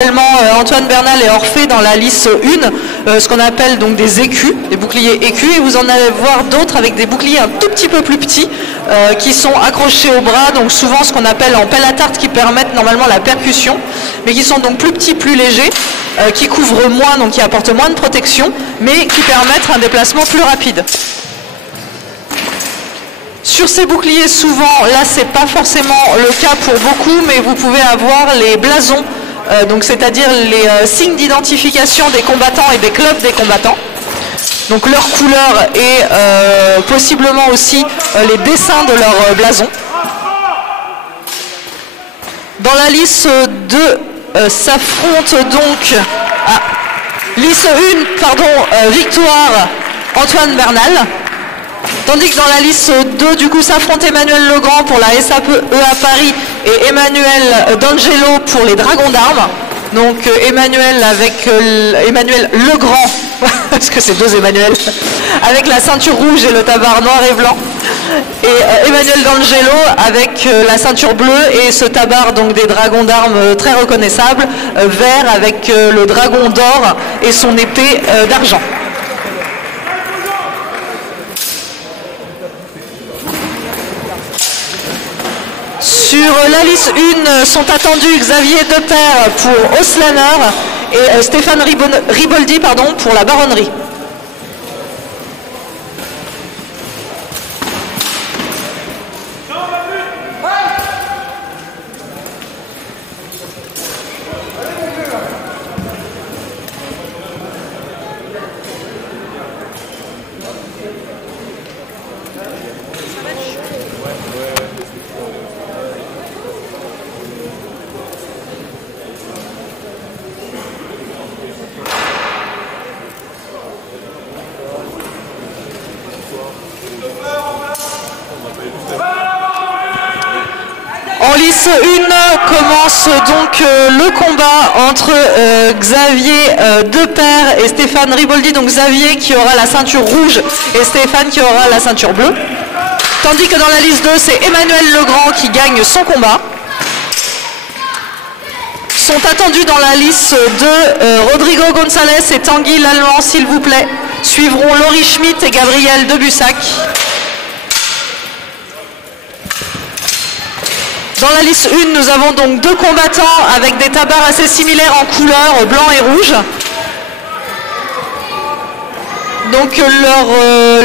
Antoine Bernal et Orphée dans la lice 1, ce qu'on appelle donc des écus, des boucliers écus, et vous en allez voir d'autres avec des boucliers un tout petit peu plus petits qui sont accrochés au bras, donc souvent ce qu'on appelle en pelle à tarte, qui permettent normalement la percussion, mais qui sont donc plus petits, plus légers, qui couvrent moins, donc qui apportent moins de protection, mais qui permettent un déplacement plus rapide. Sur ces boucliers, souvent, là c'est pas forcément le cas pour beaucoup, mais vous pouvez avoir les blasons, donc c'est-à-dire les signes d'identification des combattants et des clubs des combattants. Donc leur couleur et possiblement aussi les dessins de leur blason. Dans la lice 2, s'affrontent donc lice 1, pardon, victoire Antoine Bernal. Tandis que dans la lice 2, du coup, s'affrontent Emmanuel Legrand pour la SAPE à Paris et Emmanuel D'Angelo pour les Dragons d'Armes. Donc Emmanuel avec Emmanuel Legrand, parce que c'est deux Emmanuel, avec la ceinture rouge et le tabard noir et blanc. Et Emmanuel D'Angelo avec la ceinture bleue et ce tabard donc des Dragons d'Armes très reconnaissable, vert avec le dragon d'or et son épée d'argent. Sur la lice 1 sont attendus Xavier Depère pour Oslaner et Stéphane Riboldi pour la Baronnerie. En lice 1 commence donc le combat entre Xavier Depère et Stéphane Riboldi, donc Xavier qui aura la ceinture rouge et Stéphane qui aura la ceinture bleue. Tandis que dans la lice 2, c'est Emmanuel Legrand qui gagne son combat. Sont attendus dans la lice 2 Rodrigo González et Tanguy Lallemand, s'il vous plaît. Suivront Laurie Schmitt et Gabriel Debussac. Dans la lice 1, nous avons donc deux combattants avec des tabards assez similaires en couleur blanc et rouge. Donc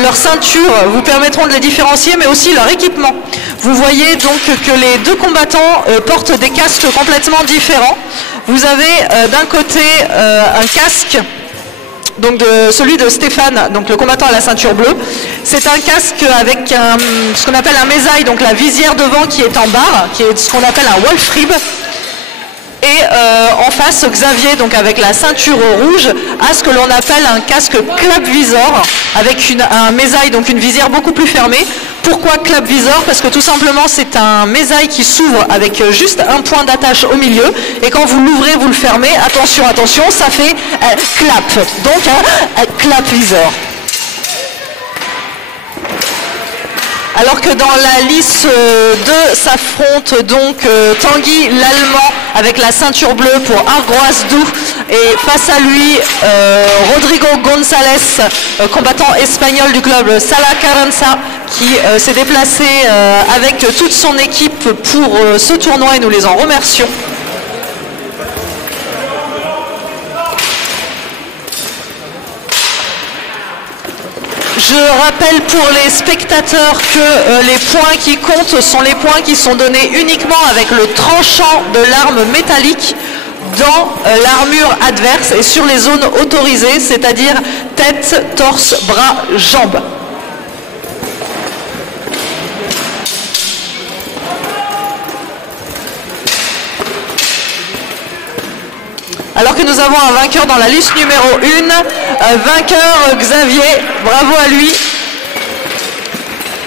leurs ceintures vous permettront de les différencier, mais aussi leur équipement. Vous voyez donc que les deux combattants portent des casques complètement différents. Vous avez d'un côté un casque, donc celui de Stéphane, donc le combattant à la ceinture bleue. C'est un casque avec ce qu'on appelle un mésaille, donc la visière devant qui est en barre, qui est ce qu'on appelle un wolf rib. Et en face, Xavier, donc avec la ceinture rouge, a ce que l'on appelle un casque clap-visor, avec un mésaille, donc une visière beaucoup plus fermée. Pourquoi clap-visor? Parce que tout simplement, c'est un mésaille qui s'ouvre avec juste un point d'attache au milieu. Et quand vous l'ouvrez, vous le fermez, attention, attention, ça fait clap. Donc un clap-visor. Alors que dans la lice 2 s'affrontent donc Tanguy Lallemand avec la ceinture bleue pour Argroise Doux et face à lui Rodrigo González, combattant espagnol du club Sala Carranza, qui s'est déplacé avec toute son équipe pour ce tournoi et nous les en remercions. Je rappelle pour les spectateurs que les points qui comptent sont les points qui sont donnés uniquement avec le tranchant de l'arme métallique dans l'armure adverse et sur les zones autorisées, c'est-à-dire tête, torse, bras, jambes. Alors que nous avons un vainqueur dans la liste numéro 1, vainqueur Xavier, bravo à lui.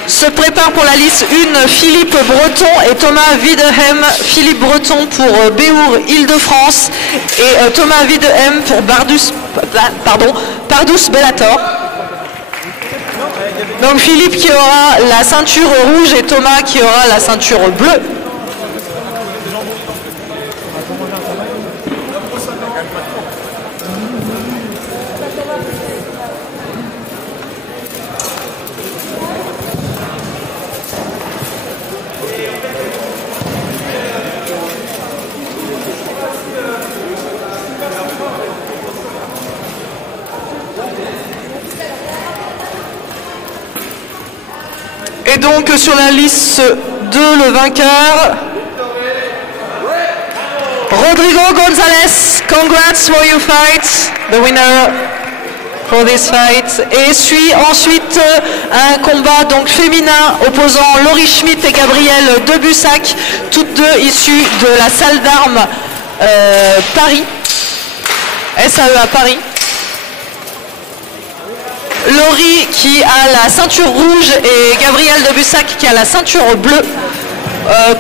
Se prépare pour la liste 1 Philippe Breton et Thomas Wiedehem. Philippe Breton pour Béour Île-de-France et Thomas Wiedehem pour Pardous Bellator. Donc Philippe qui aura la ceinture rouge et Thomas qui aura la ceinture bleue. donc sur la liste 2, le vainqueur, Rodrigo Gonzalez. Congrats for your fight, the winner for this fight. Et suit ensuite un combat donc féminin opposant Laurie Schmidt et Gabrielle Debussac, toutes deux issues de la salle d'armes Paris, SAE Paris. Laurie qui a la ceinture rouge et Gabrielle Debussac qui a la ceinture bleue.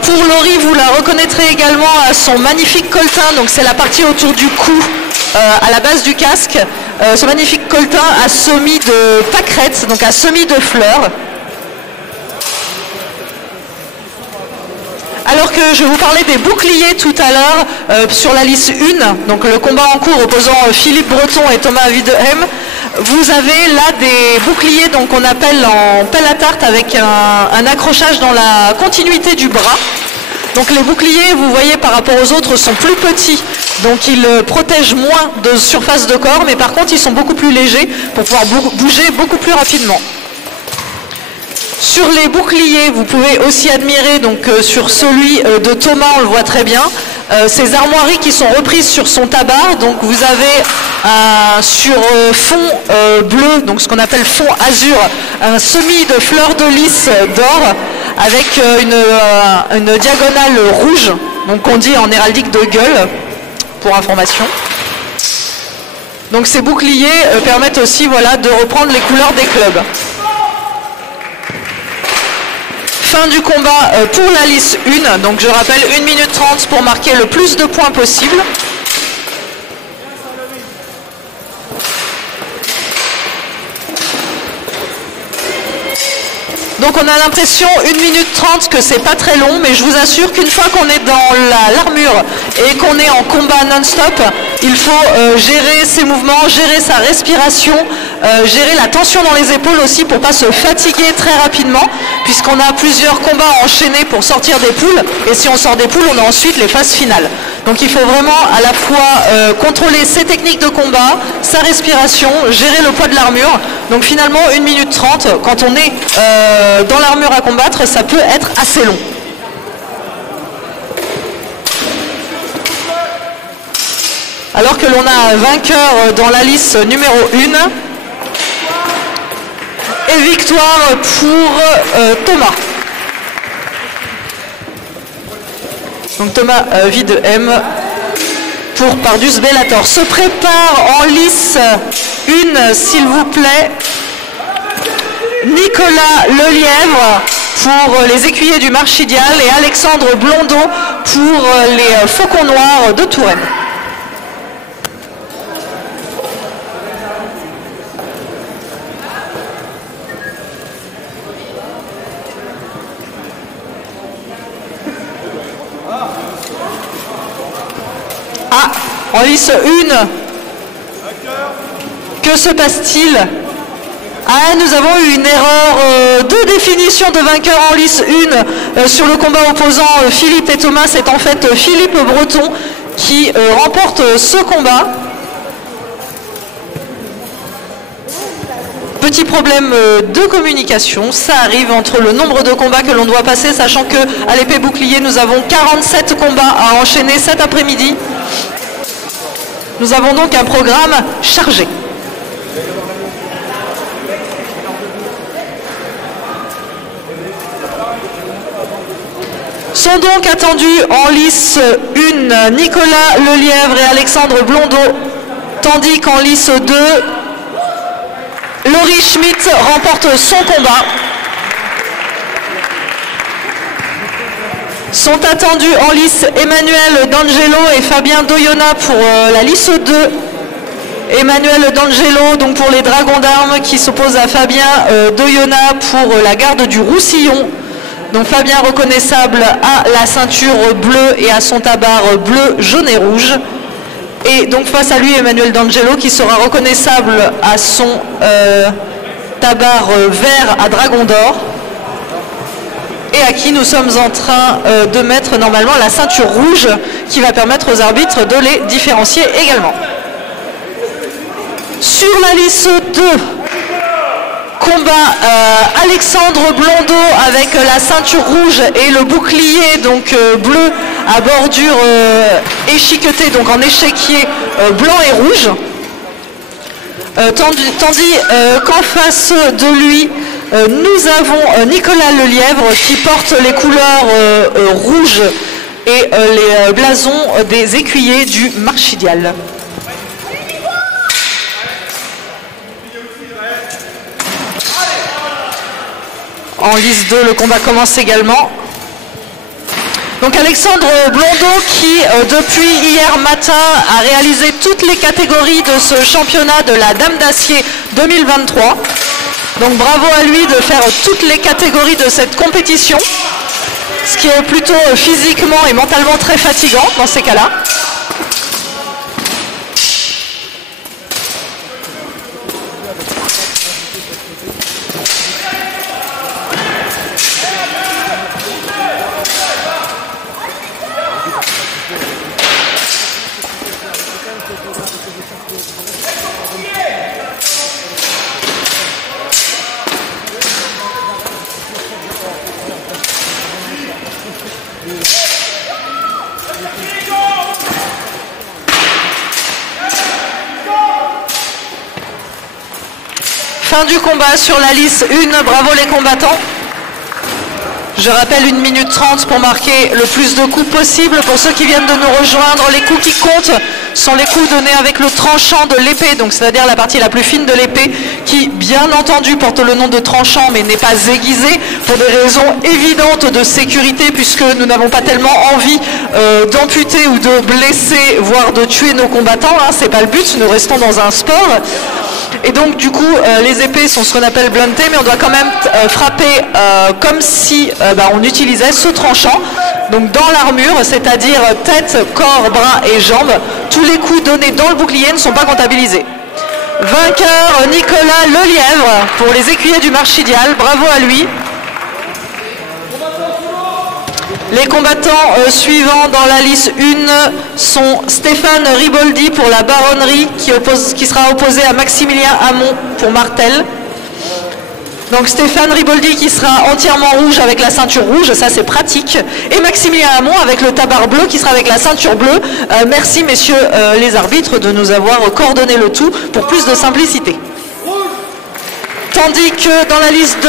Pour Laurie, vous la reconnaîtrez également à son magnifique coltin, donc c'est la partie autour du cou, à la base du casque. Ce magnifique coltin à semis de pâquerettes, donc à semis de fleurs. Alors que je vous parlais des boucliers tout à l'heure sur la liste 1, donc le combat en cours opposant Philippe Breton et Thomas Videhem, vous avez là des boucliers donc on appelle en pelle à tarte avec un accrochage dans la continuité du bras. Donc les boucliers, vous voyez, par rapport aux autres, sont plus petits, donc ils protègent moins de surface de corps, mais par contre ils sont beaucoup plus légers pour pouvoir bouger beaucoup plus rapidement. Sur les boucliers, vous pouvez aussi admirer, donc sur celui de Thomas, on le voit très bien, ces armoiries qui sont reprises sur son tabac. Donc vous avez sur fond bleu, donc ce qu'on appelle fond azur, un semis de fleurs de lys d'or avec une diagonale rouge, donc on dit en héraldique de gueule, pour information. Donc ces boucliers permettent aussi, voilà, de reprendre les couleurs des clubs. Fin du combat pour la liste 1, donc je rappelle 1 minute 30 pour marquer le plus de points possible. Donc on a l'impression 1 minute 30 que c'est pas très long, mais je vous assure qu'une fois qu'on est dans l'armure et qu'on est en combat non-stop, il faut gérer ses mouvements, gérer sa respiration, gérer la tension dans les épaules aussi pour pas se fatiguer très rapidement, puisqu'on a plusieurs combats enchaînés pour sortir des poules, et si on sort des poules, on a ensuite les phases finales. Donc il faut vraiment à la fois contrôler ses techniques de combat, sa respiration, gérer le poids de l'armure. Donc finalement 1 minute 30, quand on est dans l'armure à combattre, ça peut être assez long. Alors que l'on a un vainqueur dans la liste numéro 1 et victoire pour Thomas. Donc Thomas Videhem pour Pardus Bellator. Se prépare en lice 1, s'il vous plaît, Nicolas Lelièvre pour les écuyers du Marchidial et Alexandre Blondeau pour les Faucons Noirs de Touraine. Ah, en lice 1, que se passe-t-il? Ah, nous avons eu une erreur de définition de vainqueur en lice 1 sur le combat opposant Philippe et Thomas. C'est en fait Philippe Breton qui remporte ce combat. Petit problème de communication, ça arrive entre le nombre de combats que l'on doit passer, sachant qu'à l'épée bouclier, nous avons 47 combats à enchaîner cet après-midi. Nous avons donc un programme chargé. Sont donc attendus en lice 1 Nicolas Lelièvre et Alexandre Blondeau, tandis qu'en lice 2, Laurie Schmidt remporte son combat. Sont attendus en lice Emmanuel D'Angelo et Fabien Doyona pour la liste 2. Emmanuel D'Angelo donc pour les Dragons d'Armes qui s'oppose à Fabien Doyona pour la garde du Roussillon. Donc Fabien reconnaissable à la ceinture bleue et à son tabard bleu, jaune et rouge. Et donc face à lui Emmanuel D'Angelo qui sera reconnaissable à son tabard vert à dragon d'or. Et à qui nous sommes en train de mettre normalement la ceinture rouge qui va permettre aux arbitres de les différencier également. Sur la liste 2, Combat Alexandre Blondeau avec la ceinture rouge et le bouclier donc bleu à bordure échiquetée, donc en échiquier blanc et rouge. Tandis qu'en face de lui, nous avons Nicolas Lelièvre qui porte les couleurs rouges et les blasons des écuyers du Marchidial. En liste 2, le combat commence également. Donc Alexandre Blondeau qui, depuis hier matin, a réalisé toutes les catégories de ce championnat de la Dame d'Acier 2023. Donc bravo à lui de faire toutes les catégories de cette compétition, ce qui est plutôt physiquement et mentalement très fatigant dans ces cas-là. Fin du combat sur la liste 1, bravo les combattants. Je rappelle 1 minute 30 pour marquer le plus de coups possible. Pour ceux qui viennent de nous rejoindre, les coups qui comptent sont les coups donnés avec le tranchant de l'épée, donc c'est-à-dire la partie la plus fine de l'épée, qui bien entendu porte le nom de tranchant mais n'est pas aiguisé pour des raisons évidentes de sécurité, puisque nous n'avons pas tellement envie d'amputer ou de blesser, voire de tuer nos combattants, hein, c'est pas le but, nous restons dans un sport. Et donc du coup les épées sont ce qu'on appelle bluntées, mais on doit quand même frapper comme si on utilisait ce tranchant, donc dans l'armure, c'est-à-dire tête, corps, bras et jambes. Tous les coups donnés dans le bouclier ne sont pas comptabilisés. Vainqueur Nicolas Lelièvre pour les écuyers du Marchidial, bravo à lui. Les combattants suivants dans la liste 1 sont Stéphane Riboldi pour la baronnerie qui sera opposé à Maximilien Hamon pour Martel. Donc Stéphane Riboldi qui sera entièrement rouge avec la ceinture rouge, ça c'est pratique. Et Maximilien Hamon avec le tabard bleu qui sera avec la ceinture bleue. Merci messieurs les arbitres de nous avoir coordonné le tout pour plus de simplicité. Tandis que dans la liste 2,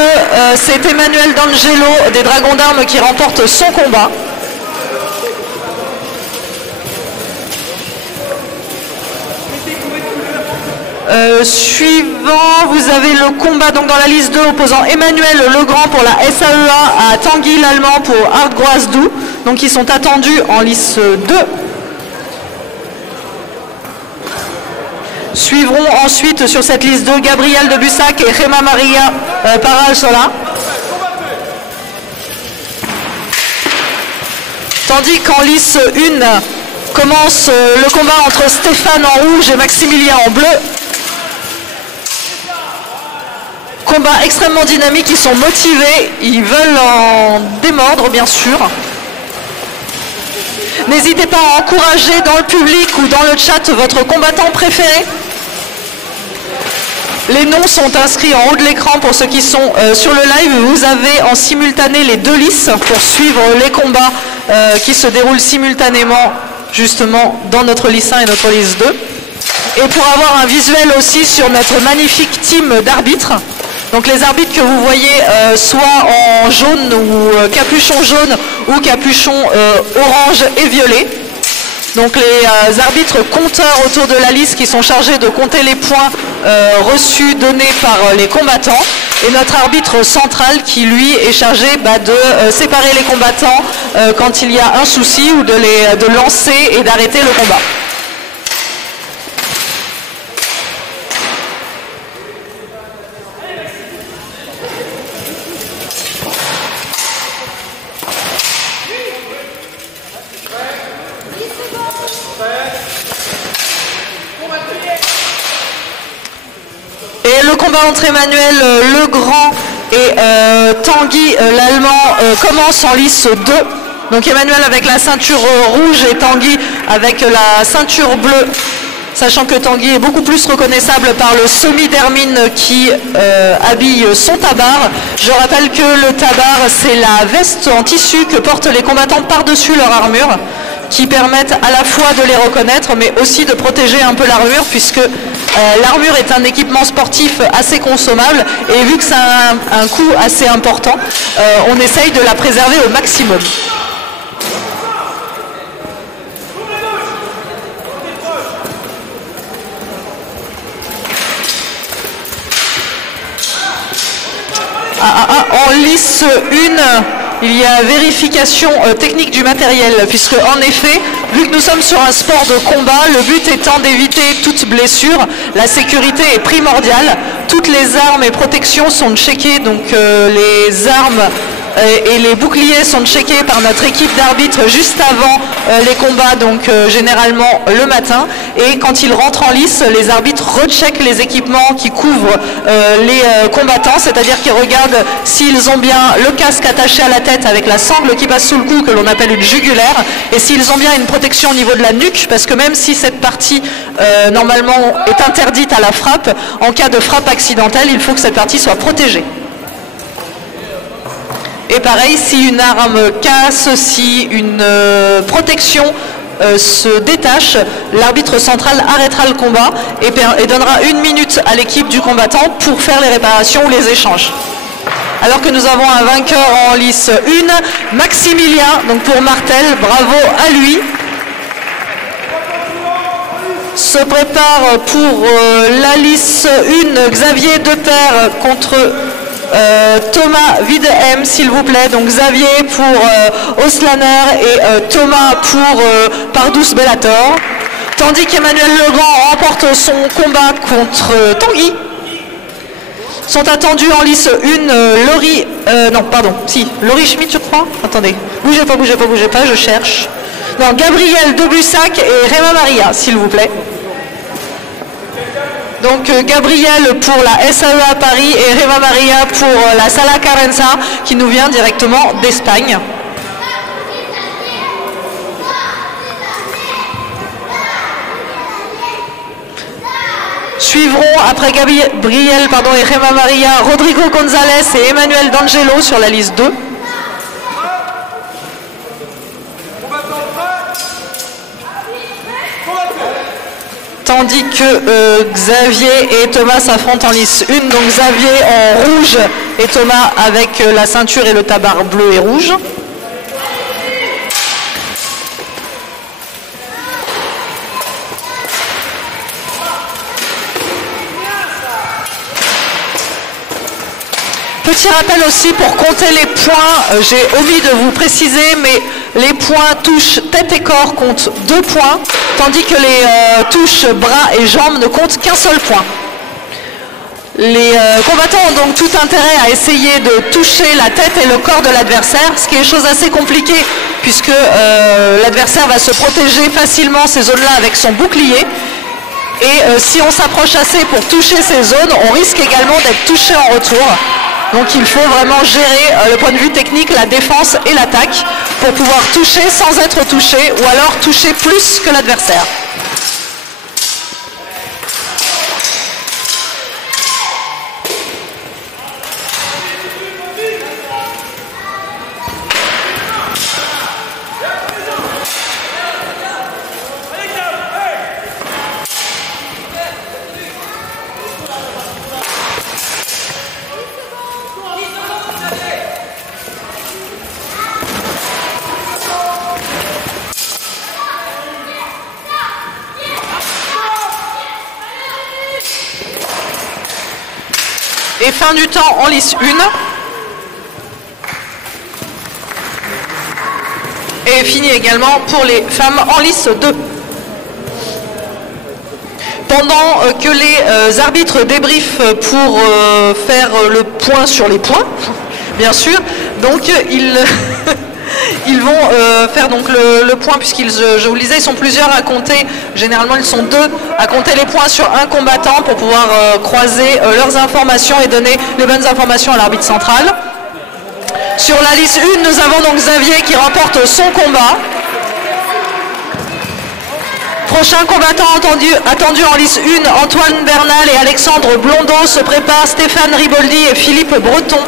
c'est Emmanuel D'Angelo des Dragons d'Armes qui remporte son combat. Suivant, vous avez le combat donc dans la liste 2 opposant Emmanuel Legrand pour la SAEA à Tanguy l'Allemand pour Artgroisdou. Donc ils sont attendus en liste 2. Suivront ensuite sur cette liste 2 Gabriel de Bussac et Gemma Maria Paral-Sola. Tandis qu'en liste 1 commence le combat entre Stéphane en rouge et Maximilien en bleu. Combat extrêmement dynamique, ils sont motivés, ils veulent en démordre bien sûr. N'hésitez pas à encourager dans le public ou dans le chat votre combattant préféré. Les noms sont inscrits en haut de l'écran pour ceux qui sont sur le live. Vous avez en simultané les deux listes pour suivre les combats qui se déroulent simultanément justement dans notre liste 1 et notre liste 2. Et pour avoir un visuel aussi sur notre magnifique team d'arbitres. Donc les arbitres que vous voyez soit en jaune ou capuchon jaune ou capuchon orange et violet. Donc les arbitres compteurs autour de la liste qui sont chargés de compter les points reçus, donnés par les combattants. Et notre arbitre central qui lui est chargé de séparer les combattants quand il y a un souci ou de lancer et d'arrêter le combat. Et le combat entre Emmanuel Legrand et Tanguy l'Allemand commence en liste 2. Donc Emmanuel avec la ceinture rouge et Tanguy avec la ceinture bleue. sachant que Tanguy est beaucoup plus reconnaissable par le semi-dermine qui habille son tabard. Je rappelle que le tabard, c'est la veste en tissu que portent les combattants par-dessus leur armure, qui permettent à la fois de les reconnaître, mais aussi de protéger un peu l'armure, puisque l'armure est un équipement sportif assez consommable, et vu que ça a un coût assez important, on essaye de la préserver au maximum. En lice 1, il y a vérification technique du matériel, puisque en effet, vu que nous sommes sur un sport de combat, le but étant d'éviter toute blessure, la sécurité est primordiale. Toutes les armes et protections sont checkées, donc les armes et les boucliers sont checkés par notre équipe d'arbitres juste avant les combats, donc généralement le matin. Et quand ils rentrent en lice, les arbitres recheckent les équipements qui couvrent les combattants, c'est-à-dire qu'ils regardent s'ils ont bien le casque attaché à la tête avec la sangle qui passe sous le cou, que l'on appelle une jugulaire, et s'ils ont bien une protection au niveau de la nuque, parce que même si cette partie normalement est interdite à la frappe, en cas de frappe accidentelle, il faut que cette partie soit protégée. Et pareil, si une arme casse, si une protection se détache, l'arbitre central arrêtera le combat et donnera 1 minute à l'équipe du combattant pour faire les réparations ou les échanges. Alors que nous avons un vainqueur en lice 1, Maximilien, donc pour Martel, bravo à lui. Se prépare pour la lice 1, Xavier Deper contre Thomas Wiedehem, s'il vous plaît. Donc Xavier pour Oslaner et Thomas pour Pardous Bellator. Tandis qu'Emmanuel Legrand remporte son combat contre Tanguy. Sont attendus en lice 1 Laurie Schmitt, je crois. Attendez, bougez pas, je cherche. Non, Gabriel Debussac et Réma Maria, s'il vous plaît. Donc Gabriel pour la SAE à Paris et Réma Maria pour la Sala Carenza qui nous vient directement d'Espagne. Suivront après Gabriel et Réma Maria, Rodrigo González et Emmanuel D'Angelo sur la liste 2. Tandis que Xavier et Thomas s'affrontent en lice 1. Donc Xavier en rouge et Thomas avec la ceinture et le tabard bleu et rouge. Petit rappel aussi pour compter les points, j'ai omis de vous préciser, mais les points touches tête et corps comptent 2 points, tandis que les touches bras et jambes ne comptent qu'un seul point. Les combattants ont donc tout intérêt à essayer de toucher la tête et le corps de l'adversaire, ce qui est chose assez compliquée, puisque l'adversaire va se protéger facilement ces zones-là avec son bouclier. Et si on s'approche assez pour toucher ces zones, on risque également d'être touché en retour. Donc il faut vraiment gérer le point de vue technique, la défense et l'attaque pour pouvoir toucher sans être touché ou alors toucher plus que l'adversaire. Et fin du temps en lice 1. Et fini également pour les femmes en lice 2. Pendant que les arbitres débriefent pour faire le point sur les points, bien sûr, donc ils vont faire donc le point, puisqu'ils, je vous le disais, ils sont plusieurs à compter. Généralement, ils sont 2 à compter les points sur un combattant pour pouvoir croiser leurs informations et donner les bonnes informations à l'arbitre central. Sur la liste 1, nous avons donc Xavier qui remporte son combat. Prochain combattant attendu en lice 1, Antoine Bernal et Alexandre Blondeau. Se préparent Stéphane Riboldi et Philippe Breton.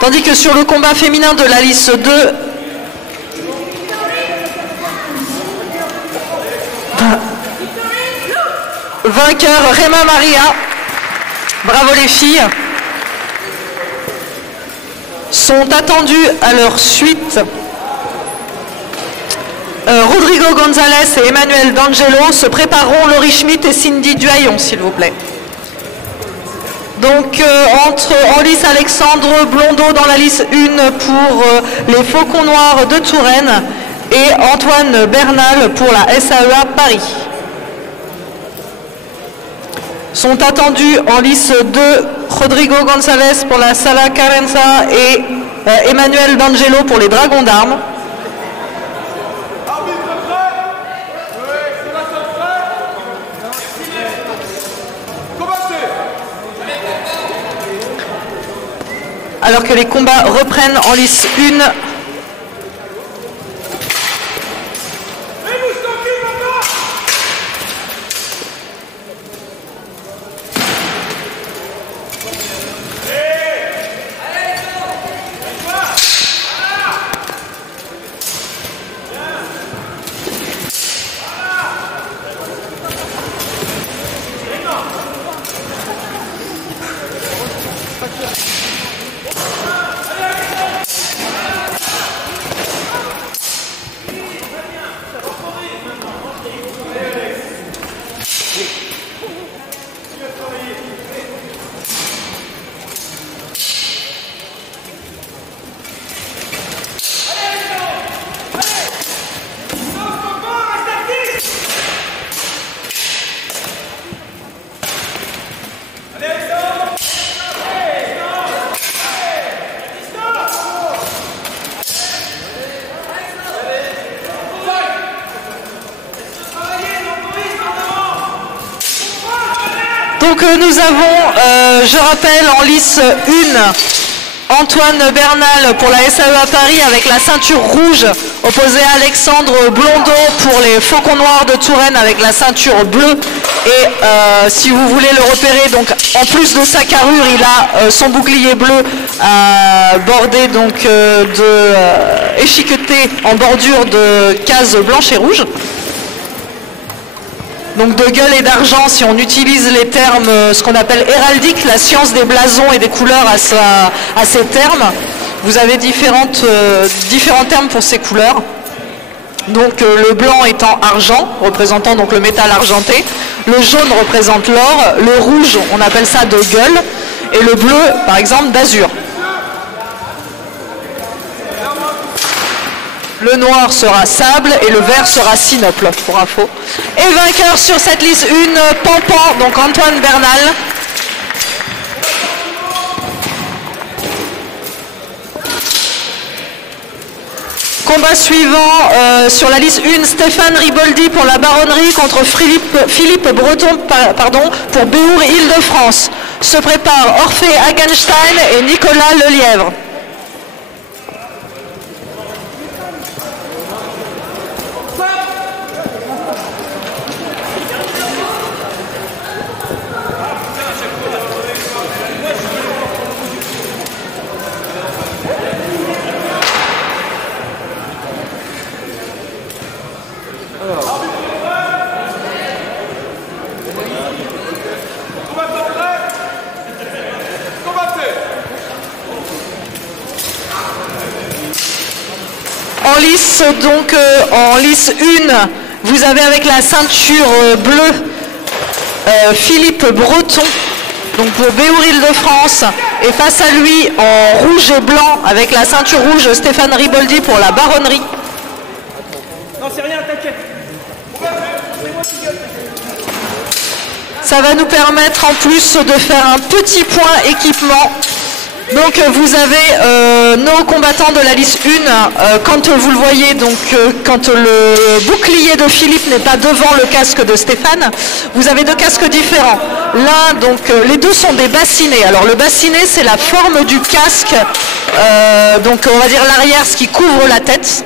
Tandis que sur le combat féminin de la lice 2, vainqueur Réma Maria. Bravo les filles. Sont attendus à leur suite Rodrigo González et Emmanuel D'Angelo. Se prépareront Laurie Schmitt et Cindy Duhaillon, s'il vous plaît. Donc en lice, Alexandre Blondeau dans la lice 1 pour les Faucons Noirs de Touraine et Antoine Bernal pour la SAEA Paris. Sont attendus en lice 2 Rodrigo González pour la Sala Carenza et Emmanuel D'Angelo pour les Dragons d'Armes. Alors que les combats reprennent en lice 1. Donc nous avons, je rappelle, en lice 1, Antoine Bernal pour la SAEA Paris avec la ceinture rouge, opposé à Alexandre Blondeau pour les Faucons Noirs de Touraine avec la ceinture bleue. Et si vous voulez le repérer, donc en plus de sa carrure, il a son bouclier bleu bordé donc échiqueté en bordure de cases blanches et rouges. Donc de gueule et d'argent, si on utilise les termes, ce qu'on appelle héraldique, la science des blasons et des couleurs à ces termes. Vous avez différents termes pour ces couleurs. Donc le blanc étant argent, représentant donc le métal argenté. Le jaune représente l'or. Le rouge, on appelle ça de gueule. Et le bleu, par exemple, d'azur. Le noir sera sable et le vert sera sinople, pour info. Et vainqueur sur cette liste 1, Pampan, donc Antoine Bernal. Combat suivant sur la liste 1, Stéphane Riboldi pour la Baronnerie contre Philippe Breton pour Béour Île-de-France. Se préparent Orphée Hagenstein et Nicolas Lelièvre. En lice, donc en lice 1, vous avez avec la ceinture bleue Philippe Breton, donc pour Béour Île-de-France, et face à lui en rouge et blanc avec la ceinture rouge Stéphane Riboldi pour la Baronnerie. Non, c'est rien, t'inquiète. Ça va nous permettre en plus de faire un petit point équipement. Donc vous avez nos combattants de la liste 1, quand vous le voyez, donc quand le bouclier de Philippe n'est pas devant le casque de Stéphane, vous avez deux casques différents. L'un, donc les deux sont des bassinets. Alors le bassinet, c'est la forme du casque, donc on va dire l'arrière, ce qui couvre la tête.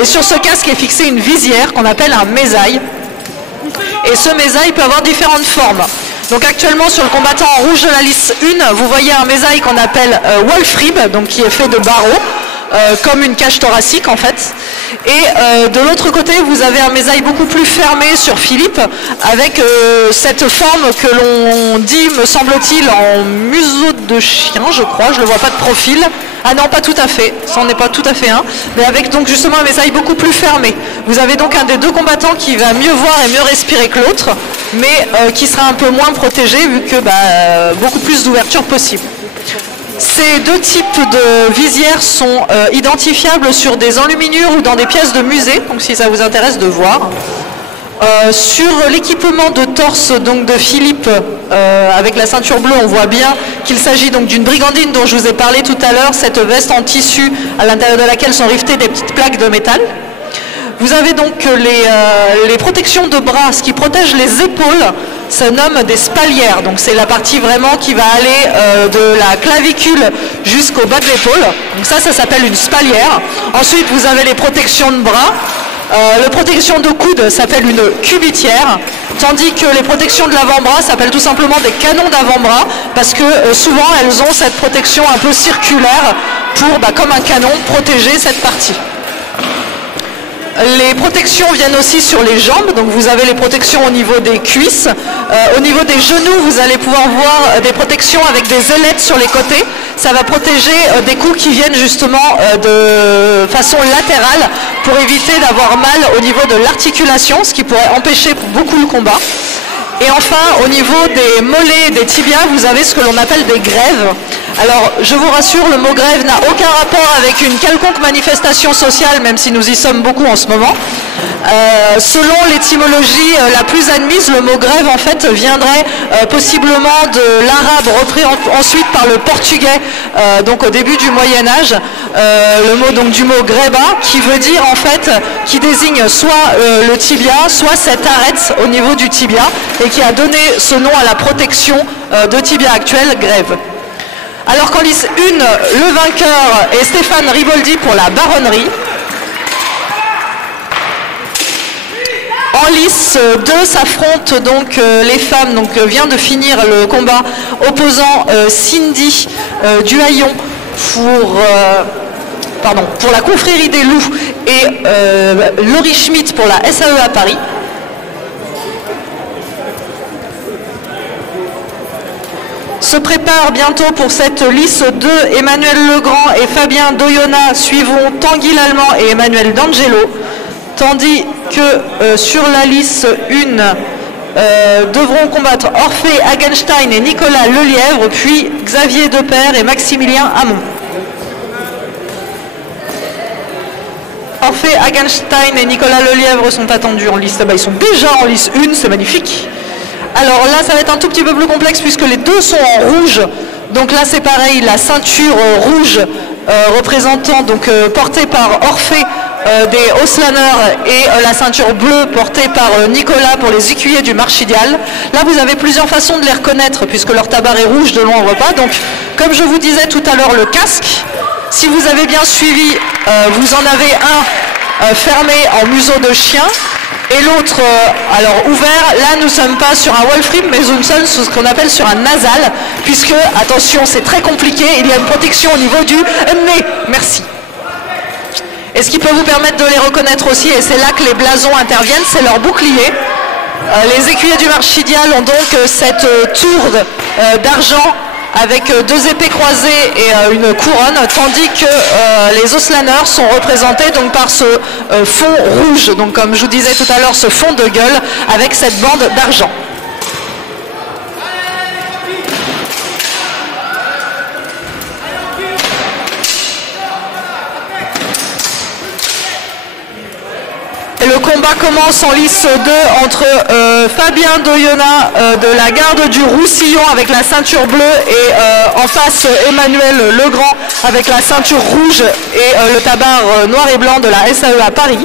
Et sur ce casque est fixée une visière qu'on appelle un mésaille. Et ce mésaille peut avoir différentes formes. Donc actuellement sur le combattant en rouge de la liste 1, vous voyez un mésaille qu'on appelle wolf rib, donc qui est fait de barreaux, comme une cage thoracique en fait. Et de l'autre côté, vous avez un mésaille beaucoup plus fermé sur Philippe, avec cette forme que l'on dit, me semble-t-il, en museau de chien, je crois, je ne le vois pas de profil. Ah non, pas tout à fait, ça n'en est pas tout à fait un, mais avec donc justement un mésaille beaucoup plus fermé. Vous avez donc un des deux combattants qui va mieux voir et mieux respirer que l'autre, mais qui sera un peu moins protégé vu que beaucoup plus d'ouverture possible. Ces deux types de visières sont identifiables sur des enluminures ou dans des pièces de musée, donc si ça vous intéresse de voir. Sur l'équipement de torse donc de Philippe avec la ceinture bleue, on voit bien qu'il s'agit donc d'une brigandine dont je vous ai parlé tout à l'heure, cette veste en tissu à l'intérieur de laquelle sont rivetées des petites plaques de métal. Vous avez donc les protections de bras, ce qui protège les épaules, ça nomme des spalières. Donc c'est la partie vraiment qui va aller de la clavicule jusqu'au bas de l'épaule. Donc ça s'appelle une spalière. Ensuite vous avez les protections de bras. La protection de coude s'appelle une cubitière, tandis que les protections de l'avant-bras s'appellent tout simplement des canons d'avant-bras, parce que souvent elles ont cette protection un peu circulaire pour, comme un canon, protéger cette partie. Les protections viennent aussi sur les jambes, donc vous avez les protections au niveau des cuisses. Au niveau des genoux, vous allez pouvoir voir des protections avec des ailettes sur les côtés. Ça va protéger des coups qui viennent justement de façon latérale pour éviter d'avoir mal au niveau de l'articulation, ce qui pourrait empêcher beaucoup le combat. Et enfin, au niveau des mollets et des tibias, vous avez ce que l'on appelle des grèves. Alors, je vous rassure, le mot grève n'a aucun rapport avec une quelconque manifestation sociale, même si nous y sommes beaucoup en ce moment. Selon l'étymologie la plus admise, le mot grève, en fait, viendrait possiblement de l'arabe, repris ensuite par le portugais, donc au début du Moyen-Âge. Le mot donc du mot greba, qui veut dire, en fait, qui désigne soit le tibia, soit cette arête au niveau du tibia, et qui a donné ce nom à la protection de tibia actuelle, grève. Alors qu'en lice 1, le vainqueur est Stéphane Riboldi pour la baronnerie. En lice 2 s'affrontent donc les femmes, donc vient de finir le combat opposant Cindy Duhaillon pour la confrérie des loups et Laurie Schmitt pour la SAE à Paris. Se prépare bientôt pour cette lice 2, Emmanuel Legrand et Fabien Doyona suivront Tanguy Lallemand et Emmanuel D'Angelo, tandis que sur la lice 1 devront combattre Orphée Hagenstein et Nicolas Lelièvre, puis Xavier Depère et Maximilien Hamon. Orphée Hagenstein et Nicolas Lelièvre sont attendus en lice. Ils sont déjà en lice 1, c'est magnifique. Alors là, ça va être un tout petit peu plus complexe puisque les deux sont en rouge. Donc là, c'est pareil, la ceinture rouge représentant, donc portée par Orphée des Oslaners et la ceinture bleue portée par Nicolas pour les écuyers du Marchidial. Là, vous avez plusieurs façons de les reconnaître puisque leur tabar est rouge, de loin on ne voit pas. Donc, comme je vous disais tout à l'heure, le casque, si vous avez bien suivi, vous en avez un fermé en museau de chien. Et l'autre, alors ouvert, là nous ne sommes pas sur un wolf rib, mais nous sommes sur ce qu'on appelle sur un nasal, puisque, attention, c'est très compliqué, il y a une protection au niveau du nez. Merci. Et ce qui peut vous permettre de les reconnaître aussi, et c'est là que les blasons interviennent, c'est leur bouclier. Les écuyers du Marchidial ont donc cette tour d'argent avec deux épées croisées et une couronne, tandis que les Oslaners sont représentés donc par ce fond rouge, donc comme je vous disais tout à l'heure, ce fond de gueule avec cette bande d'argent. Et le combat commence en lice 2 entre Fabien Doyona de la garde du Roussillon avec la ceinture bleue et en face Emmanuel Legrand avec la ceinture rouge et le tabard noir et blanc de la SAE à Paris.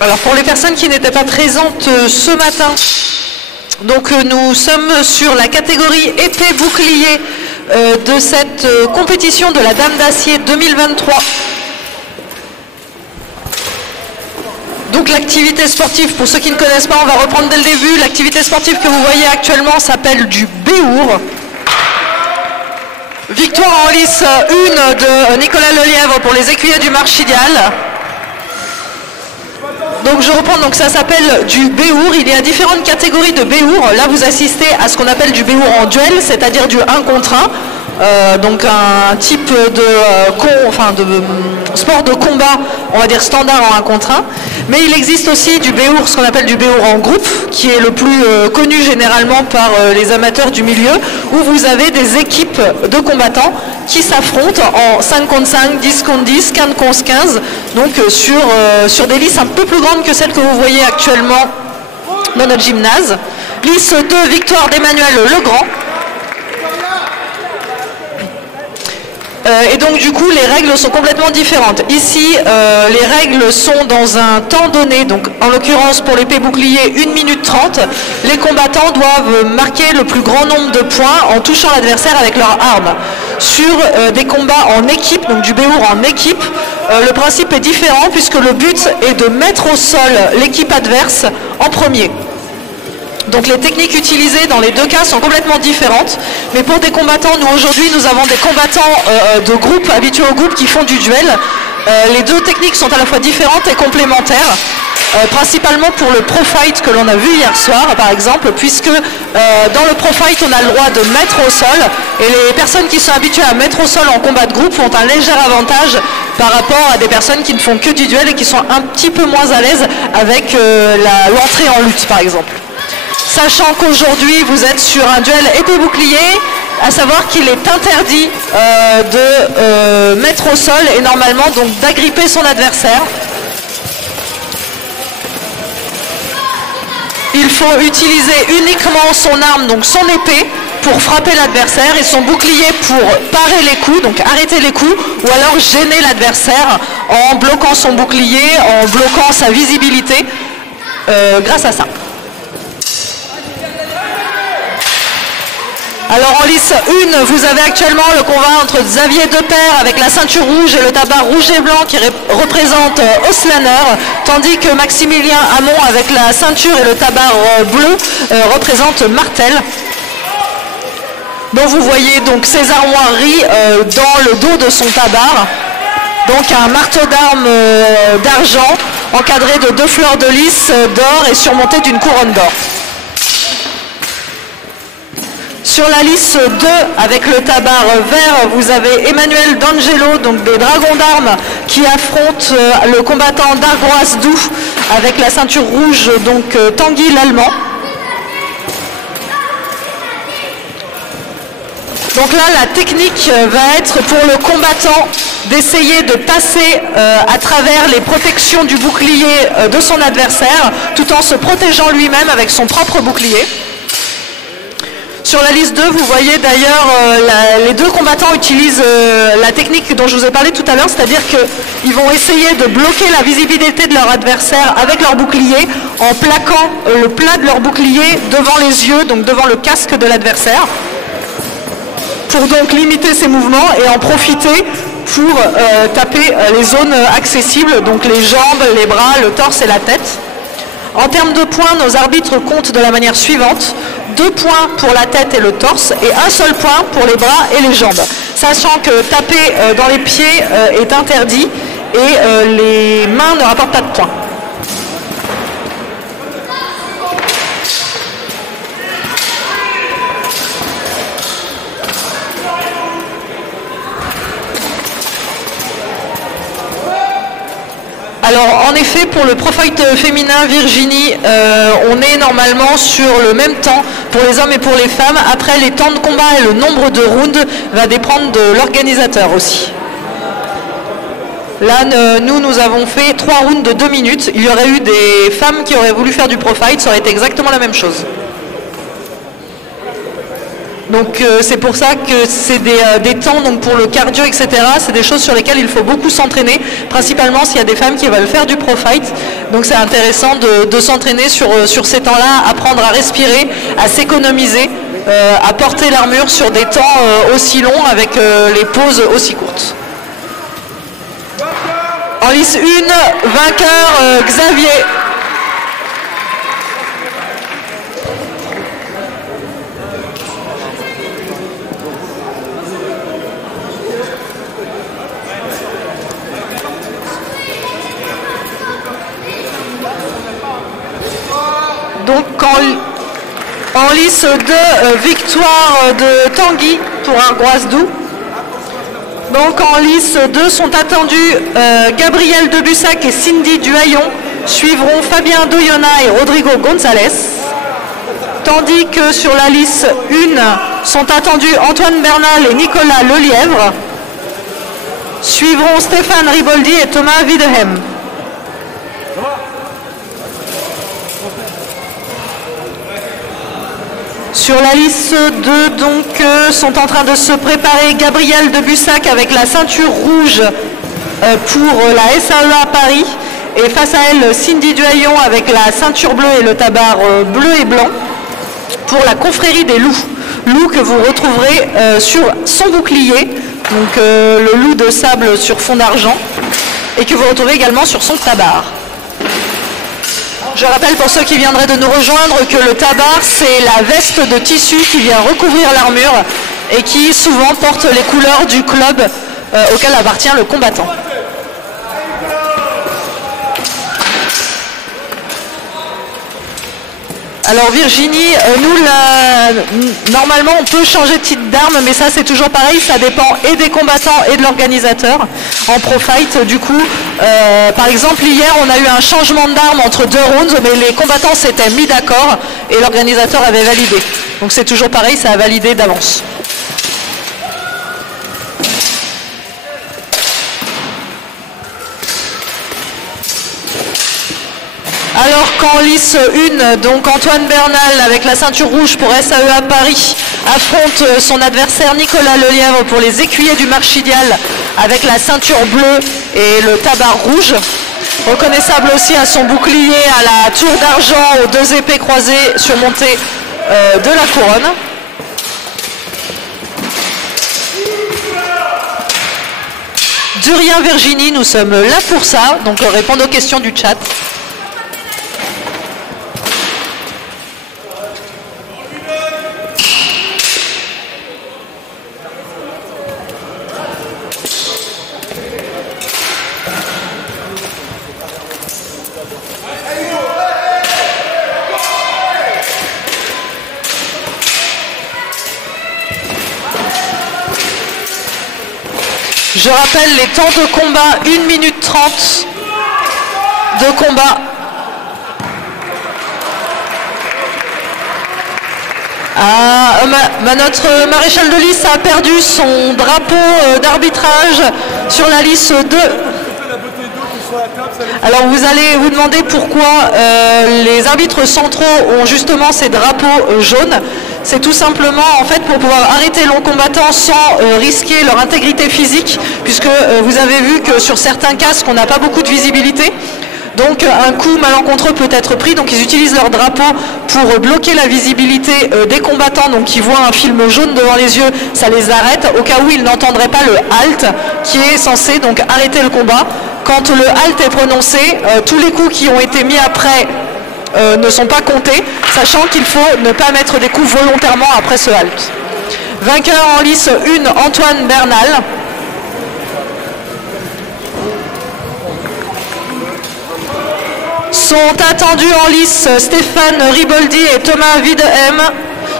Alors pour les personnes qui n'étaient pas présentes ce matin, donc nous sommes sur la catégorie épée bouclier de cette compétition de la Dame d'Acier 2023. Donc l'activité sportive, pour ceux qui ne connaissent pas, on va reprendre dès le début. L'activité sportive que vous voyez actuellement s'appelle du béour. Victoire en lice 1 de Nicolas Lelièvre pour les écuyers du Marchidial. Donc je reprends, donc ça s'appelle du béour. Il y a différentes catégories de béour. Là vous assistez à ce qu'on appelle du béour en duel, c'est-à-dire du 1 contre 1. Donc un type de, sport de combat, on va dire standard en 1 contre 1. Mais il existe aussi du béour, ce qu'on appelle du béour en groupe, qui est le plus connu généralement par les amateurs du milieu, où vous avez des équipes de combattants qui s'affrontent en 5 contre 5, 10 contre 10, 15 contre 15, donc sur des listes un peu plus grandes que celles que vous voyez actuellement dans notre gymnase. Liste 2, victoire d'Emmanuel Legrand. Et donc du coup les règles sont complètement différentes. Ici les règles sont dans un temps donné, donc en l'occurrence pour l'épée bouclier 1 minute 30, les combattants doivent marquer le plus grand nombre de points en touchant l'adversaire avec leur arme. Sur des combats en équipe, donc du béour en équipe, le principe est différent puisque le but est de mettre au sol l'équipe adverse en premier. Donc les techniques utilisées dans les deux cas sont complètement différentes, mais pour des combattants, nous aujourd'hui nous avons des combattants de groupe, habitués au groupe, qui font du duel. Les deux techniques sont à la fois différentes et complémentaires, principalement pour le pro fight que l'on a vu hier soir par exemple, puisque dans le pro fight on a le droit de mettre au sol, et les personnes qui sont habituées à mettre au sol en combat de groupe ont un léger avantage par rapport à des personnes qui ne font que du duel et qui sont un petit peu moins à l'aise avec l'entrée en lutte par exemple. Sachant qu'aujourd'hui vous êtes sur un duel épée-bouclier, à savoir qu'il est interdit de mettre au sol et normalement donc d'agripper son adversaire. Il faut utiliser uniquement son arme, donc son épée, pour frapper l'adversaire et son bouclier pour parer les coups, donc arrêter les coups, ou alors gêner l'adversaire en bloquant son bouclier, en bloquant sa visibilité grâce à ça. Alors en lice 1, vous avez actuellement le combat entre Xavier Depère avec la ceinture rouge et le tabac rouge et blanc qui représente Oslaner, tandis que Maximilien Hamon avec la ceinture et le tabac bleu représente Martel. Donc vous voyez donc ces armoiries dans le dos de son tabac, donc un marteau d'armes d'argent encadré de 2 fleurs de lys d'or et surmonté d'une couronne d'or. Sur la liste 2, avec le tabac vert, vous avez Emmanuel D'Angelo, donc des dragons d'armes, qui affronte le combattant d'Argroas Doux avec la ceinture rouge, donc Tanguy l'Allemand. Donc là, la technique va être pour le combattant d'essayer de passer à travers les protections du bouclier de son adversaire, tout en se protégeant lui-même avec son propre bouclier. Sur la liste 2, vous voyez d'ailleurs les deux combattants utilisent la technique dont je vous ai parlé tout à l'heure, c'est-à-dire qu'ils vont essayer de bloquer la visibilité de leur adversaire avec leur bouclier en plaquant le plat de leur bouclier devant les yeux, donc devant le casque de l'adversaire, pour donc limiter ses mouvements et en profiter pour taper les zones accessibles, donc les jambes, les bras, le torse et la tête. En termes de points, nos arbitres comptent de la manière suivante: 2 points pour la tête et le torse et 1 seul point pour les bras et les jambes. Sachant que taper dans les pieds est interdit et les mains ne rapportent pas de points. Alors en effet, pour le pro fight féminin Virginie, on est normalement sur le même temps pour les hommes et pour les femmes. Après, les temps de combat et le nombre de rounds va dépendre de l'organisateur aussi. Là, nous avons fait 3 rounds de 2 minutes. Il y aurait eu des femmes qui auraient voulu faire du pro fight, ça aurait été exactement la même chose. Donc c'est pour ça que c'est des temps donc pour le cardio, etc. C'est des choses sur lesquelles il faut beaucoup s'entraîner, principalement s'il y a des femmes qui veulent faire du pro fight. Donc c'est intéressant de s'entraîner sur ces temps-là, apprendre à respirer, à s'économiser, à porter l'armure sur des temps aussi longs avec les pauses aussi courtes. En lice 1, vainqueur Xavier. Donc en lice 2, victoire de Tanguy pour Argoise Doux. Donc en lice 2 sont attendus Gabriel Debussac et Cindy Duhaillon. Suivront Fabien Doyona et Rodrigo González. Tandis que sur la lice 1 sont attendus Antoine Bernal et Nicolas Lelièvre. Suivront Stéphane Riboldi et Thomas Wiedehem. Sur la liste 2, donc, sont en train de se préparer Gabriel Debussac avec la ceinture rouge pour la SAEA Paris. Et face à elle, Cindy Duhaillon avec la ceinture bleue et le tabard bleu et blanc pour la confrérie des loups. Loup que vous retrouverez sur son bouclier, donc le loup de sable sur fond d'argent, et que vous retrouvez également sur son tabard. Je rappelle pour ceux qui viendraient de nous rejoindre que le tabard, c'est la veste de tissu qui vient recouvrir l'armure et qui souvent porte les couleurs du club auquel appartient le combattant. Alors Virginie, normalement on peut changer de type d'arme, mais ça c'est toujours pareil, ça dépend et des combattants et de l'organisateur. En pro fight, du coup, par exemple hier on a eu un changement d'arme entre 2 rounds, mais les combattants s'étaient mis d'accord et l'organisateur avait validé. Donc c'est toujours pareil, ça a validé d'avance. Alors qu'en lice 1, donc Antoine Bernal avec la ceinture rouge pour SAEA Paris affronte son adversaire Nicolas Lelièvre pour les écuyers du Marchidial avec la ceinture bleue et le tabard rouge. Reconnaissable aussi à son bouclier, à la tour d'argent aux 2 épées croisées surmontées de la couronne. Durien Virginie, nous sommes là pour ça, donc répondre aux questions du chat. Je rappelle les temps de combat, 1 minute 30 de combat. Notre maréchal de lice a perdu son drapeau d'arbitrage sur la liste 2. Alors vous allez vous demander pourquoi les arbitres centraux ont justement ces drapeaux jaunes. C'est tout simplement en fait pour pouvoir arrêter les combattants sans risquer leur intégrité physique, puisque vous avez vu que sur certains casques on n'a pas beaucoup de visibilité. Donc un coup malencontreux peut être pris, donc ils utilisent leur drapeau pour bloquer la visibilité des combattants, donc ils voient un film jaune devant les yeux, ça les arrête, au cas où ils n'entendraient pas le halt qui est censé donc arrêter le combat. Quand le halt est prononcé, tous les coups qui ont été mis après ne sont pas comptés, sachant qu'il faut ne pas mettre des coups volontairement après ce halt. Vainqueur en lice 1, Antoine Bernal. Sont attendus en lice Stéphane Riboldi et Thomas Wiedehem.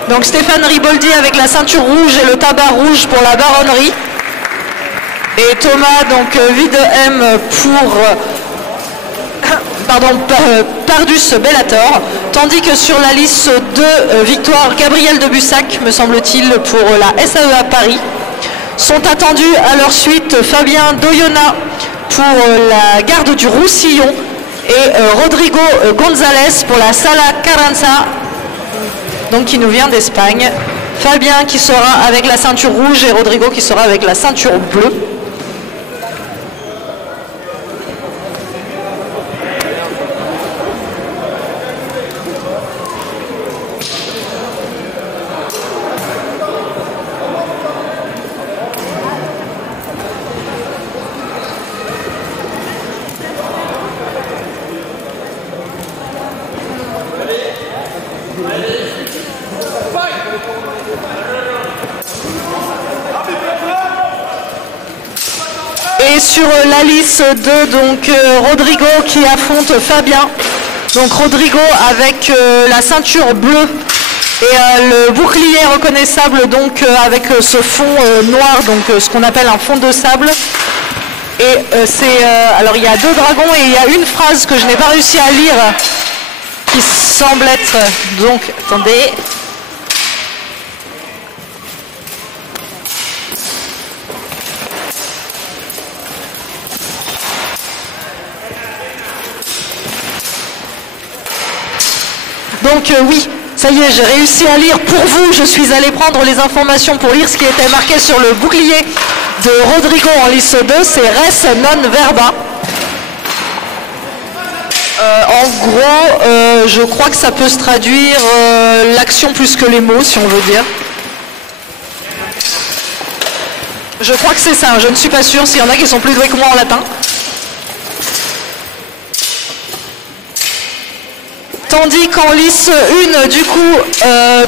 Donc Stéphane Riboldi avec la ceinture rouge et le tabac rouge pour la baronnerie. Et Thomas donc Wiedehem pour Pardus Bellator. Tandis que sur la liste 2, victoire Gabriel Debussac, me semble-t-il, pour la SAEA Paris. Sont attendus à leur suite Fabien Doyona pour la garde du Roussillon et Rodrigo González pour la Sala Carranza, donc qui nous vient d'Espagne. Fabien qui sera avec la ceinture rouge et Rodrigo qui sera avec la ceinture bleue. Et sur la liste 2, donc Rodrigo qui affronte Fabien. Donc Rodrigo avec la ceinture bleue et le bouclier reconnaissable donc avec ce fond noir, donc ce qu'on appelle un fond de sable. Et alors il y a 2 dragons et il y a une phrase que je n'ai pas réussi à lire qui semble être, donc attendez. Donc oui, ça y est, j'ai réussi à lire pour vous. Je suis allé prendre les informations pour lire ce qui était marqué sur le bouclier de Rodrigo en liste 2, c'est res non verba. En gros, je crois que ça peut se traduire l'action plus que les mots, si on veut dire. Je crois que c'est ça, je ne suis pas sûre s'il y en a qui sont plus doués que moi en latin. Tandis qu'en lice 1, du coup,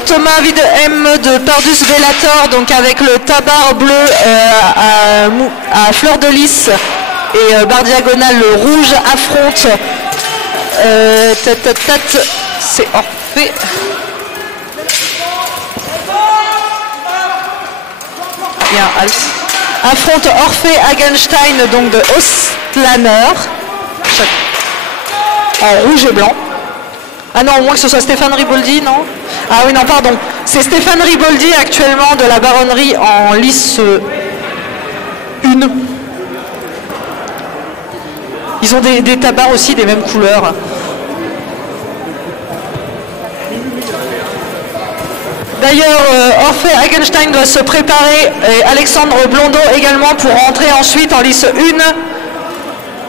Thomas Widem de Pardus Bellator, donc avec le tabard bleu à fleur de lys et barre diagonale le rouge, affronte c'est Orphée. Bien, affronte Orphée Hagenstein, donc de Ostlaner, en rouge et blanc. Ah non, au moins que ce soit Stéphane Riboldi, non? Ah oui, non, pardon. C'est Stéphane Riboldi actuellement de la baronnerie en lice 1. Ils ont des tabards aussi des mêmes couleurs. D'ailleurs, Orphée Hagenstein doit se préparer, et Alexandre Blondeau également, pour rentrer ensuite en lice 1.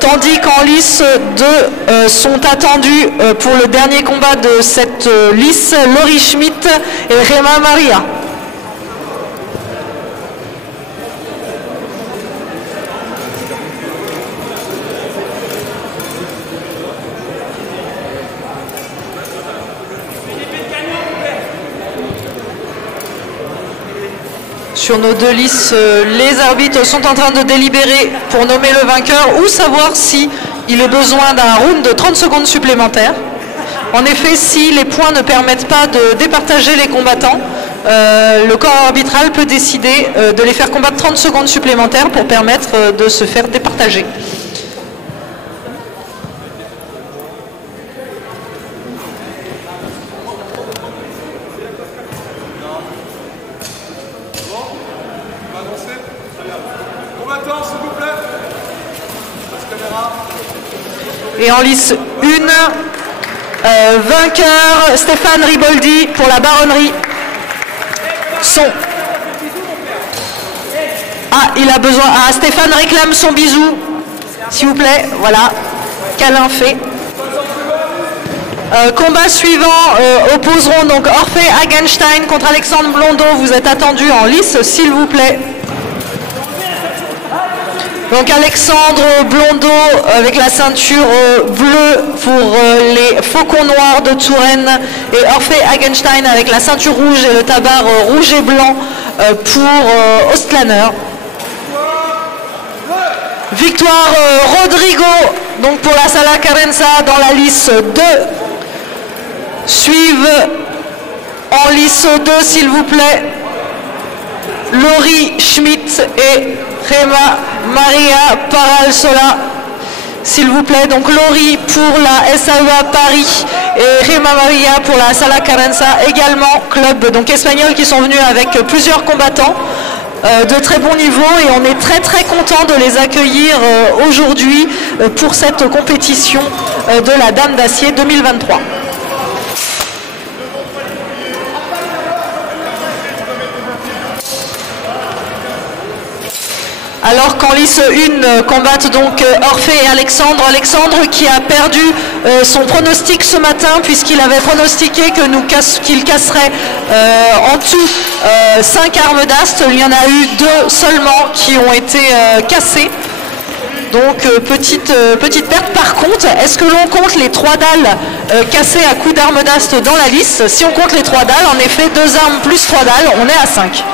Tandis qu'en lice 2 sont attendus pour le dernier combat de cette lice, Laurie Schmidt et Rema Maria. Sur nos 2 listes, les arbitres sont en train de délibérer pour nommer le vainqueur ou savoir si il est besoin d'un round de 30 secondes supplémentaires. En effet, si les points ne permettent pas de départager les combattants, le corps arbitral peut décider de les faire combattre 30 secondes supplémentaires pour permettre de se faire départager. Et en lice 1, vainqueur Stéphane Riboldi pour la baronnerie. Il a besoin. Ah, Stéphane réclame son bisou, s'il vous plaît. Voilà, câlin fait. Combat suivant opposeront donc Orphée Hagenstein contre Alexandre Blondeau. Vous êtes attendu en lice, s'il vous plaît. Donc Alexandre Blondeau avec la ceinture bleue pour les Faucons Noirs de Touraine et Orphée Hagenstein avec la ceinture rouge et le tabard rouge et blanc pour Ostlaner. Victoire Rodrigo donc pour la Sala Carenza dans la lice 2. Suivent en lice 2 s'il vous plaît Laurie Schmidt et Rema Maria Paralsola, s'il vous plaît. Donc Laurie pour la SAEA Paris et Rema Maria pour la Sala Carenza, également club donc espagnol qui sont venus avec plusieurs combattants de très bon niveau et on est très content de les accueillir aujourd'hui pour cette compétition de la Dame d'Acier 2023. Alors qu'en lice 1 combattent donc Orphée et Alexandre. Alexandre qui a perdu son pronostic ce matin puisqu'il avait pronostiqué qu'il casserait en tout 5 armes d'ast. Il y en a eu 2 seulement qui ont été cassées. Donc petite perte. Par contre, est-ce que l'on compte les 3 dalles cassées à coups d'armes d'ast dans la lisse? Si on compte les 3 dalles, en effet 2 armes plus 3 dalles, on est à 5.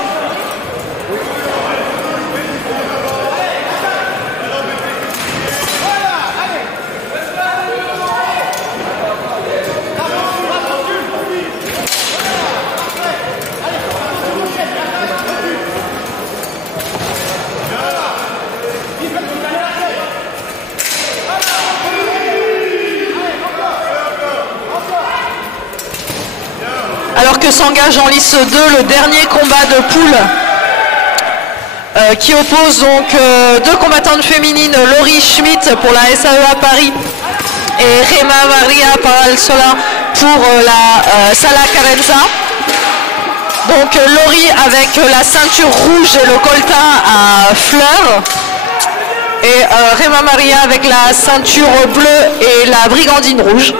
Alors que s'engage en lice 2 le dernier combat de poule qui oppose donc 2 combattantes féminines, Laurie Schmidt pour la SAEA Paris et Rema Maria Paralsola pour la Sala Carenza. Donc Laurie avec la ceinture rouge et le coltin à fleurs et Rema Maria avec la ceinture bleue et la brigandine rouge.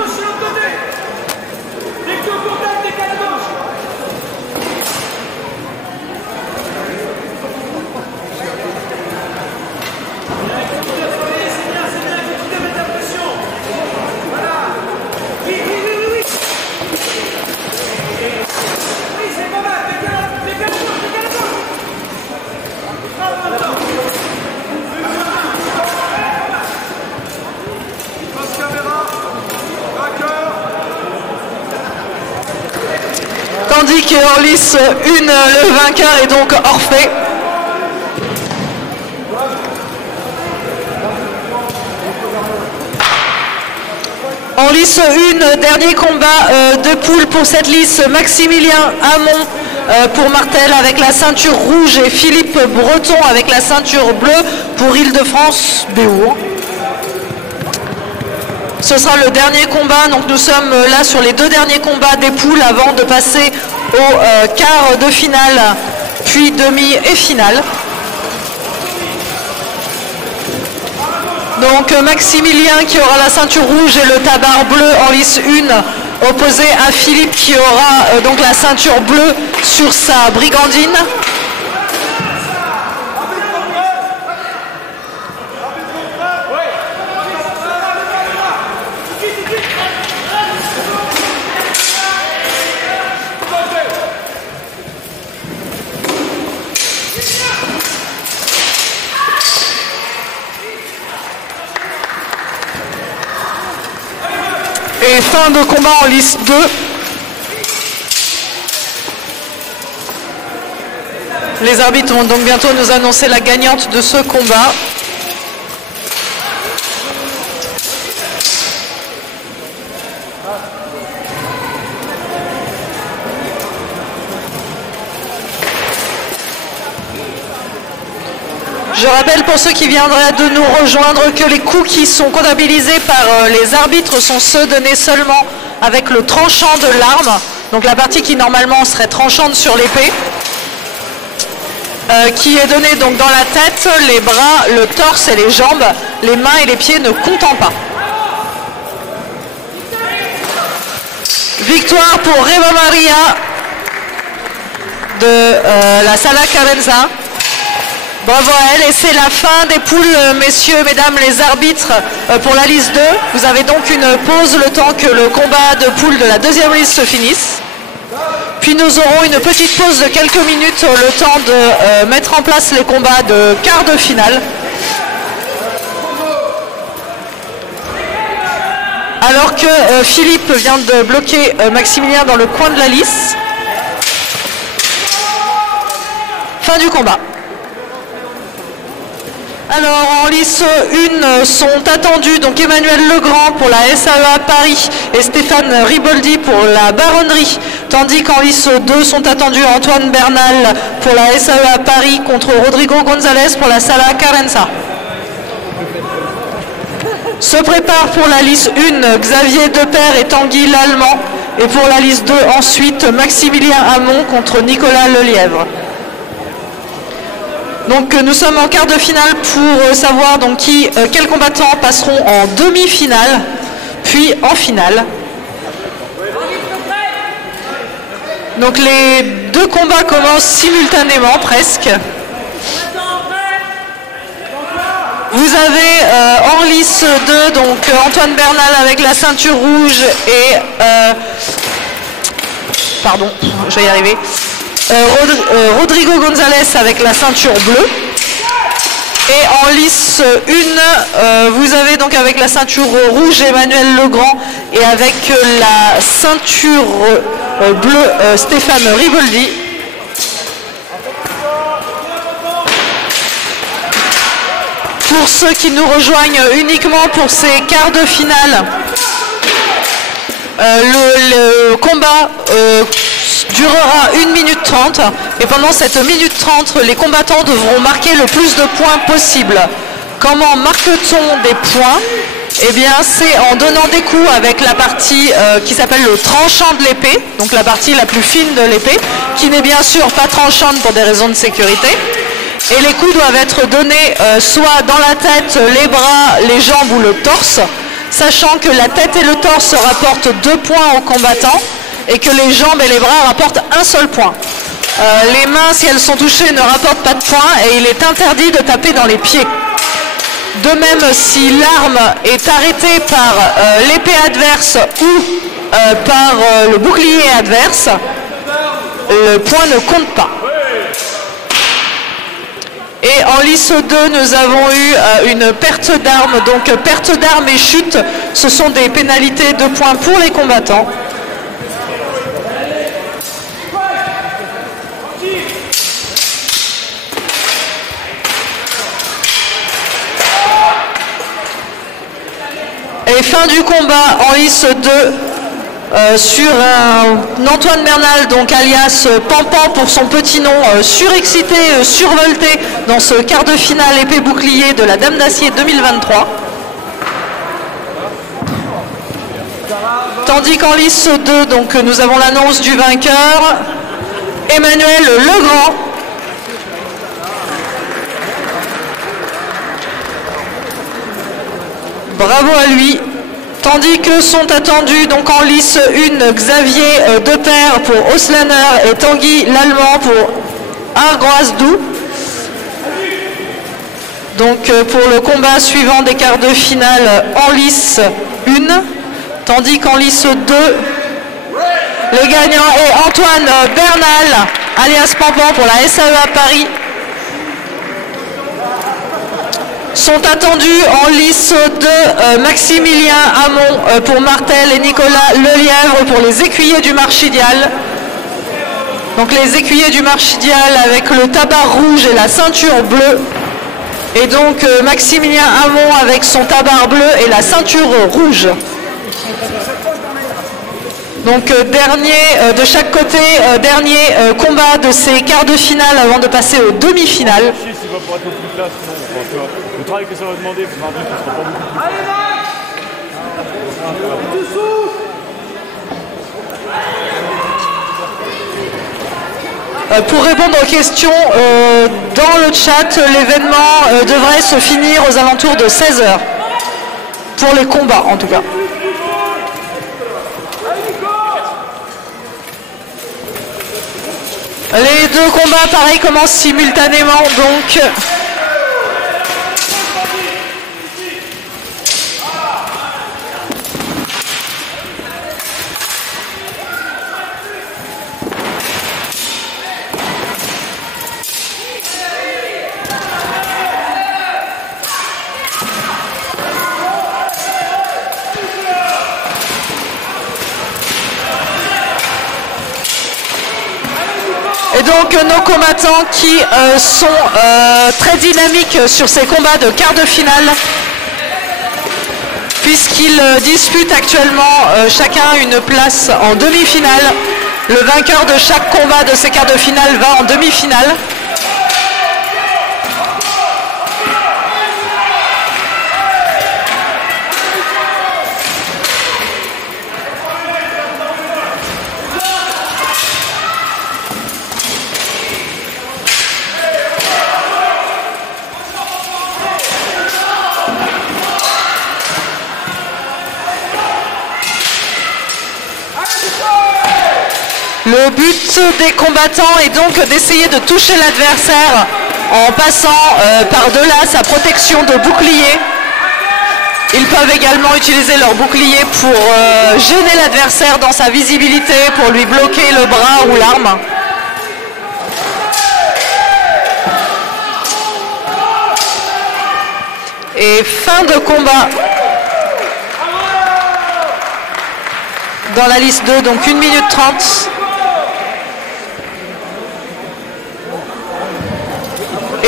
Tandis qu'en lice 1, le vainqueur est donc Orphée. En lice 1, dernier combat de poule pour cette liste, Maximilien Hamon pour Martel avec la ceinture rouge et Philippe Breton avec la ceinture bleue pour Île-de-France BO. Ce sera le dernier combat, donc nous sommes là sur les 2 derniers combats des poules avant de passer au quart de finale, puis demi et finale. Donc Maximilien qui aura la ceinture rouge et le tabard bleu en lice 1, opposé à Philippe qui aura donc la ceinture bleue sur sa brigandine. Et fin de combat en lice 2. Les arbitres vont donc bientôt nous annoncer la gagnante de ce combat. Je rappelle pour ceux qui viendraient de nous rejoindre que les coups qui sont comptabilisés par les arbitres sont ceux donnés seulement avec le tranchant de l'arme, donc la partie qui normalement serait tranchante sur l'épée, qui est donnée donc dans la tête, les bras, le torse et les jambes, les mains et les pieds ne comptant pas. Victoire pour Rema Maria de la Sala Carenza. Bravo à elle, et c'est la fin des poules, messieurs, mesdames les arbitres, pour la liste 2. Vous avez donc une pause le temps que le combat de poules de la 2e liste se finisse. Puis nous aurons une petite pause de quelques minutes, le temps de mettre en place les combats de quart de finale. Alors que Philippe vient de bloquer Maximilien dans le coin de la lisse. Fin du combat. Alors en lice 1 sont attendus donc Emmanuel Legrand pour la SAEA Paris et Stéphane Riboldi pour la Baronnerie, tandis qu'en lice 2 sont attendus Antoine Bernal pour la SAEA Paris contre Rodrigo González pour la Sala Carenza. Se prépare pour la liste 1 Xavier Depère et Tanguy Lallemand, et pour la liste 2 ensuite Maximilien Hamon contre Nicolas Lelièvre. Donc nous sommes en quart de finale pour savoir donc quels combattants passeront en demi-finale, puis en finale. Donc les deux combats commencent simultanément presque. Vous avez en lice 2 donc Antoine Bernal avec la ceinture rouge et pardon, je vais y arriver. Rodrigo González avec la ceinture bleue. Et en lice 1, vous avez donc avec la ceinture rouge Emmanuel Legrand et avec la ceinture bleue Stéphane Riboldi. Pour ceux qui nous rejoignent uniquement pour ces quarts de finale, le combat durera 1 minute 30 et pendant cette minute 30, les combattants devront marquer le plus de points possible. Comment marque-t-on des points? Eh bien, c'est en donnant des coups avec la partie qui s'appelle le tranchant de l'épée, donc la partie la plus fine de l'épée, qui n'est bien sûr pas tranchante pour des raisons de sécurité. Et les coups doivent être donnés soit dans la tête, les bras, les jambes ou le torse, sachant que la tête et le torse rapportent 2 points aux combattants et que les jambes et les bras rapportent 1 seul point. Les mains, si elles sont touchées, ne rapportent pas de points et il est interdit de taper dans les pieds. De même, si l'arme est arrêtée par l'épée adverse ou par le bouclier adverse, le point ne compte pas. Et en lice 2, nous avons eu une perte d'armes. Donc perte d'armes et chute, ce sont des pénalités de points pour les combattants. Et fin du combat en lice 2 sur un Antoine Bernal, donc alias Pampan pour son petit nom, surexcité, survolté dans ce quart de finale épée bouclier de la Dame d'Acier 2023. Tandis qu'en lice 2, donc, nous avons l'annonce du vainqueur, Emmanuel Legrand. Bravo à lui. Tandis que sont attendus donc en lice 1 Xavier Deper pour Oslaner et Tanguy l'Allemand pour Argroasdou. Donc pour le combat suivant des quarts de finale en lice 1. Tandis qu'en lice 2, le gagnant est Antoine Bernal, alias Pampan pour la SAEA Paris. Sont attendus en lice 2 Maximilien Hamon pour Martel et Nicolas Lelièvre pour les écuyers du Marchidial. Donc les écuyers du Marchidial avec le tabard rouge et la ceinture bleue. Et donc Maximilien Hamon avec son tabard bleu et la ceinture rouge. Donc dernier de chaque côté, dernier combat de ces quarts de finale avant de passer aux demi-finales. Le travail que ça va demander pour un truc qui sera pas beaucoup. Allez, Max! Dessous! Pour répondre aux questions, dans le chat, l'événement devrait se finir aux alentours de 16 h. Pour les combats, en tout cas. Les deux combats, pareil, commencent simultanément, donc... Et donc nos combattants qui sont très dynamiques sur ces combats de quart de finale, puisqu'ils disputent actuellement chacun une place en demi-finale. Le vainqueur de chaque combat de ces quarts de finale va en demi-finale. Le but des combattants est donc d'essayer de toucher l'adversaire en passant par-delà sa protection de bouclier. Ils peuvent également utiliser leur bouclier pour gêner l'adversaire dans sa visibilité, pour lui bloquer le bras ou l'arme. Et fin de combat dans la liste 2, donc 1 minute 30.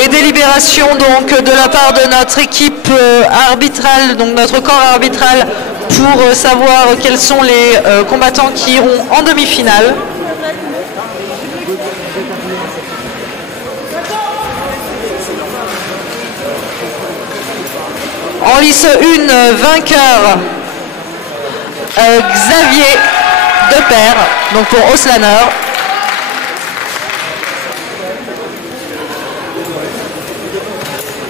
Et délibération donc de la part de notre équipe arbitrale, donc notre corps arbitral, pour savoir quels sont les combattants qui iront en demi-finale. En lice 1, vainqueur Xavier Deper, donc pour Oslaner.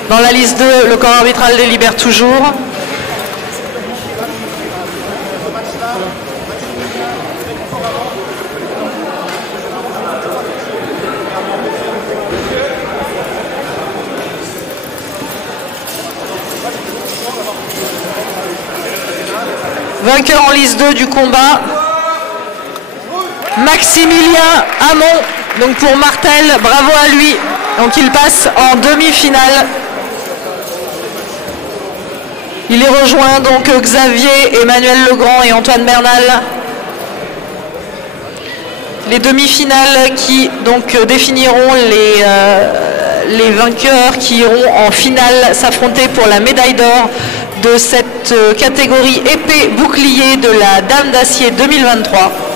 Dans la liste 2, le corps arbitral délibère toujours. Vainqueur en liste 2 du combat, Maximilien Hamon, donc pour Martel, bravo à lui. Donc il passe en demi-finale. Il y rejoint donc Xavier, Emmanuel Legrand et Antoine Bernal. Les demi-finales qui donc définiront les vainqueurs qui iront en finale s'affronter pour la médaille d'or de cette catégorie épée bouclier de la Dame d'Acier 2023.